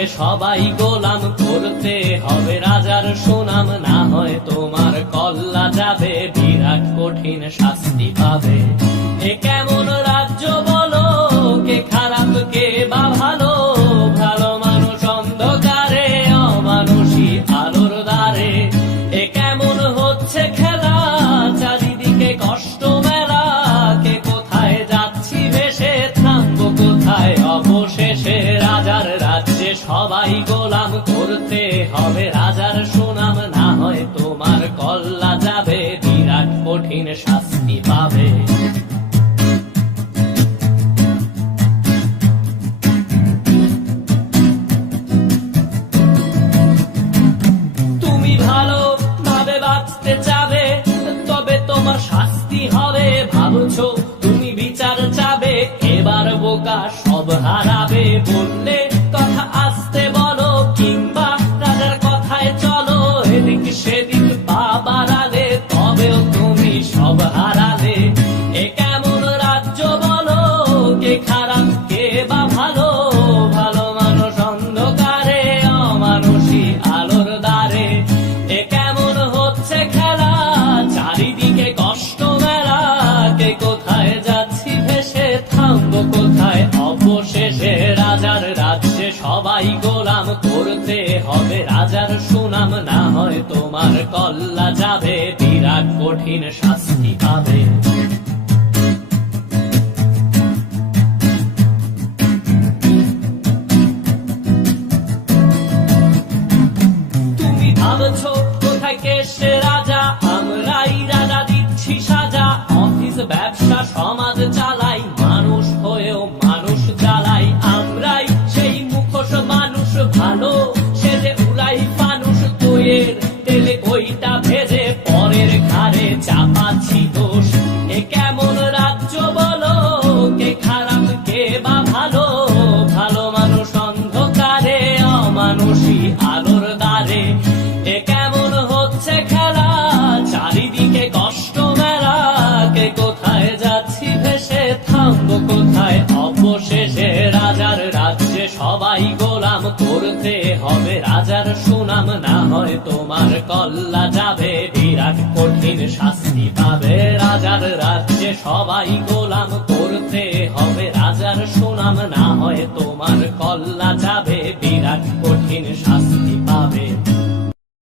রাজ্যে সবাই গোলাম, করতে হবে রাজার সুনাম, না হয় তোমার কল্লা যাবে, বিরাট কঠিন শাস্তি পাবে। এ কেমন রাজ্য বলো, কে খারাপ কে বা ভালো, ভালো মানুষ অন্ধকারে, অমানুষী আলোর দ্বারে। এ কেমন হচ্ছে খেলা, চারিদিকে কষ্ট মেলা, কে কোথায় যাচ্ছি ভেসে, থামবো কোথায় অবশেষে। রাজার রাজ্যে সবাই গোলাম, করতে হবে রাজার সুনাম, না হয় তোমার কল্লা যাবে, বিরাট কঠিন শাস্তি পাবে। তুমি ভালো ভাবে বাঁচতে চাবে, তবে তোমার শাস্তি হবে। ভাবছো তুমি বিচার চাবে, এবার বোকা সব হারাবে। বললে কথা আসতে বলো, কিংবা রাজার কথায় চলো, এদিক সেদিক পা বাড়ালে, তবেও তুমি সব হারালে। এ কেমন রাজ্য বলো, কে খারাপ কে বা ভালো, ভালো মানুষ অন্ধকারে, অমানুষী আলোর দ্বারে। এ কেমন হচ্ছে খেলা, চারিদিকে কষ্ট মেলা, কে কোথায় যাচ্ছি ভেসে, থামবো কোথায় অবশেষে। রাজার রাজ্যে সবাই গোলাম, করতে হবে রাজার সুনাম, না হয় তোমার কল্লা যাবে, বিরাট কঠিন শাস্তি পাবে। তুমি ভাবছো কোথায় কে সে রাজা, আমরাই রাজা দিচ্ছি সাজা। অফিস ব্যবসা সমাজ চালাই, মানুষ হয়েও মানুষ জ্বালাই। আমরাই সেই মুখোশ মানুষ ভালো, সে যে উড়াই ফানুষ দইয়ের তেলে, ওইটা ভেজে পরের ঘাড়ে চাপাচ্ছি দোষ। এ কেমন রাজ্য বলো, কে খারাপ কে বা ভালো, ভালো মানুষ অন্ধকারে, অমানুষী আলোর দ্বারে। এ কেমন হচ্ছে খেলা, চারিদিকে কষ্ট মেলা, কে কোথায় যাচ্ছি ভেসে, থামবো কোথায় অবশেষে। রাজার রাজ্যে সবাই গোলাম, করতে হবে রাজার সুনাম, না হয় তোমার কল্লা যাবে, বিরাট কঠিন শাস্তি পাবে। রাজার রাজ্যে সবাই গোলাম, করতে হবে রাজার সুনাম, না হয় তোমার কল্লা যাবে, বিরাট কঠিন শাস্তি পাবে।